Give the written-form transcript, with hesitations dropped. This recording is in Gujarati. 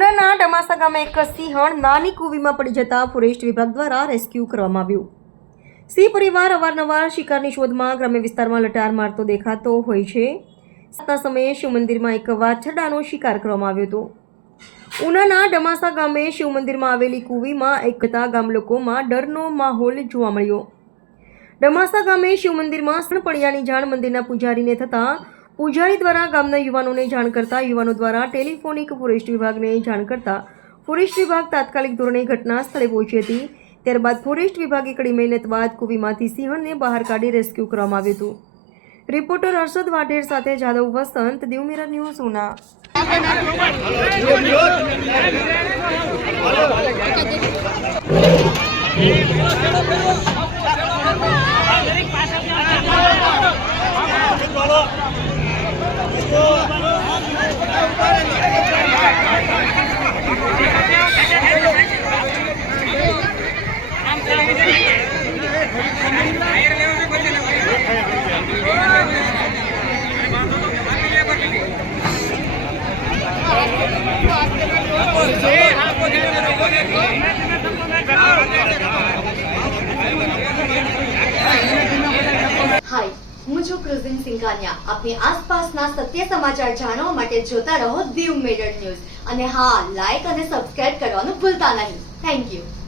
ઉનાના ડમાસા ગામે એક સિંહણ નાની કૂવીમાં પડી જતા ફોરેસ્ટ વિભાગ દ્વારા રેસ્ક્યુ કરવામાં આવ્યું. સિંહ પરિવાર અવારનવાર શિકારની શોધમાં ગ્રામ્ય વિસ્તારમાં લટાર મારતો દેખાતો હોય છે. સાંજના સમયે શિવ મંદિરમાં એક વાછરડાનો શિકાર કરવામાં આવ્યો હતો. ઉનાના ડમાસા ગામે શિવ મંદિરમાં આવેલી કૂવીમાં એક ગામ લોકોમાં ડરનો માહોલ જોવા મળ્યો. ડમાસા ગામે શિવ મંદિરમાં સણ પડ્યાની જાણ મંદિરના પૂજારીને થતાં પૂજારી દ્વારા ગામના યુવાનોને જાણ કરતા યુવાનો દ્વારા ટેલિફોનિક ફોરેસ્ટ વિભાગને જાણ કરતા ફોરેસ્ટ વિભાગ તાત્કાલિક ધોરણે ઘટના સ્થળે પહોંચી હતી. ત્યારબાદ ફોરેસ્ટ વિભાગે કડી મહેનત બાદ કૂવીમાંથી સિંહણને બહાર કાઢી રેસ્ક્યુ કરવામાં આવ્યું હતું. રિપોર્ટર હર્ષદ વાઢેર સાથે જાદવ વસંત, દીવ મિરર ન્યૂઝ, ઉના. હાય, હું છું ક્રુઝિન સિંઘાનિયા. આપની આસપાસના સત્ય સમાચાર જાણવા માટે જોતા રહો દીવ મિરર ન્યૂઝ અને હા, લાઈક અને સબસ્ક્રાઇબ કરવાનું ભૂલતા નહીં. Thank you.